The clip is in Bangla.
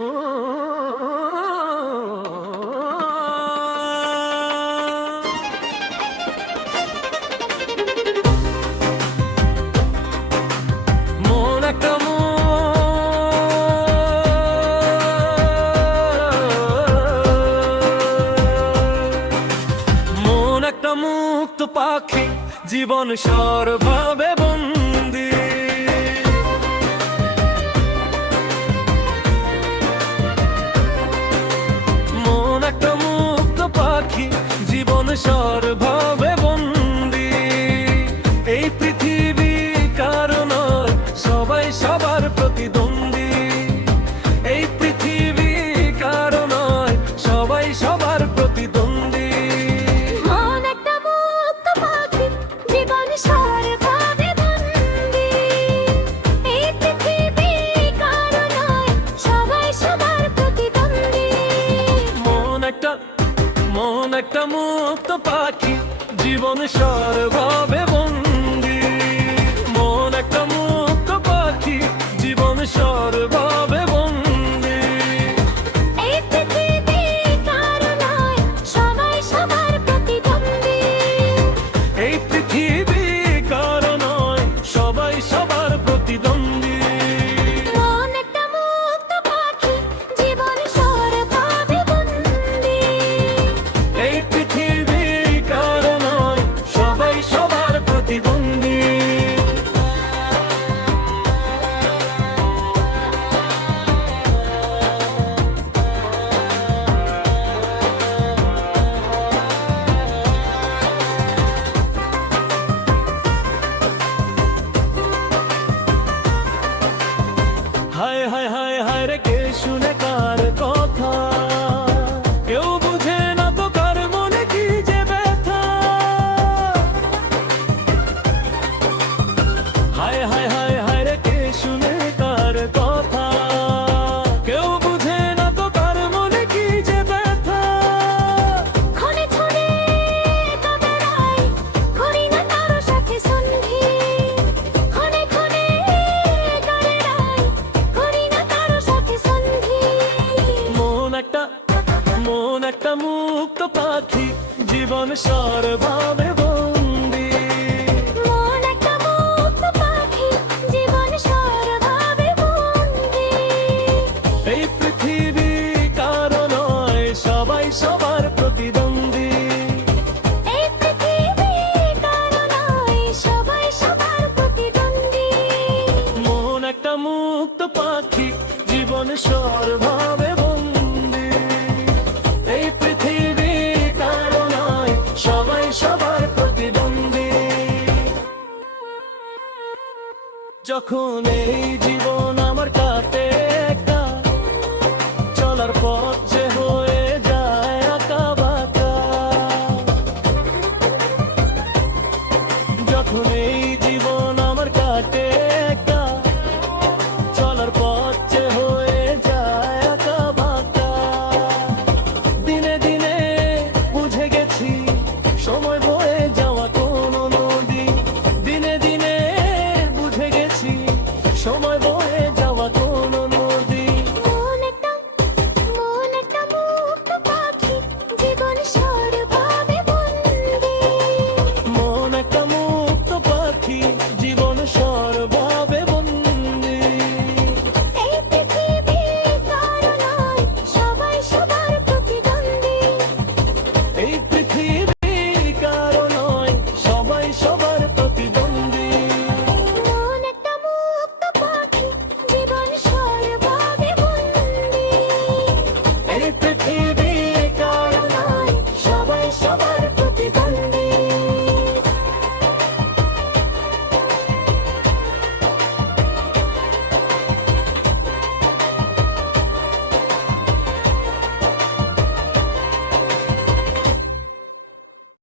মুক্ত পাখি জীবন সর্বভাবে বন্দী। মন একটা মুক্ত পাখি জীবন সর্বভাবে বন্দী। এই পৃথিবী কারো নয়, সবাই সবার প্রতিদ্বন্দ্বী। এই পৃথিবী কারো নয়, সবাই সবার প্রতিদ্বন্দ্বী। মন একটা মুক্ত পাখি জীবন সর্বভাবে বন্দী। মন একটা মুক্ত পাখি জীবন সর্বভাবে বন্দী। এই পৃথিবী কারো নয়, সবাই সবার প্রতিদ্বন্দ্বী। এই পৃথিবী কারো নয়, সবাই সবার প্রতিদ্বন্দ্বী। মন একটা মুক্ত পাখি জীবন সর্বভাবে বন্দী। এই পৃথিবী কারো নয়, সবাই সবার প্রতিদ্বন্দ্বী। হায় হায় হায় হায় রে, কে শুনে কার কথা? কেউ বুঝে না তো কার মনে কি যে ব্যথা। হায় হায় হায় হায় রে, কে শুনে কার কথা? কেউ বুঝে না তো কার মনে কি যে ব্যথা। ক্ষণে ক্ষণে কাবেরাই, করি না কারো সাথে সন্ধি। ক্ষণে ক্ষণে কাবেরাই, করি না কারো সাথে সন্ধি। মন একটা মুক্ত পাখি জীবন সর্বভাবে বন্দী। মন একটা মুক্ত পাখি জীবন সর্বভাবে বন্দী। এই পৃথিবী কারো নয়, সবাই সবার প্রতিদ্বন্দ্বী। এই পৃথিবী কারো নয়, সবাই সবার প্রতিদ্বন্দ্বী। মন একটা মুক্ত পাখি জীবন সর্বভাবে বন্দী। এই পৃথিবী কারো নয়, সবাই সবার প্রতিদ্বন্দ্বী। যখন এই জীবন আমার কাটে একা, চলার পথ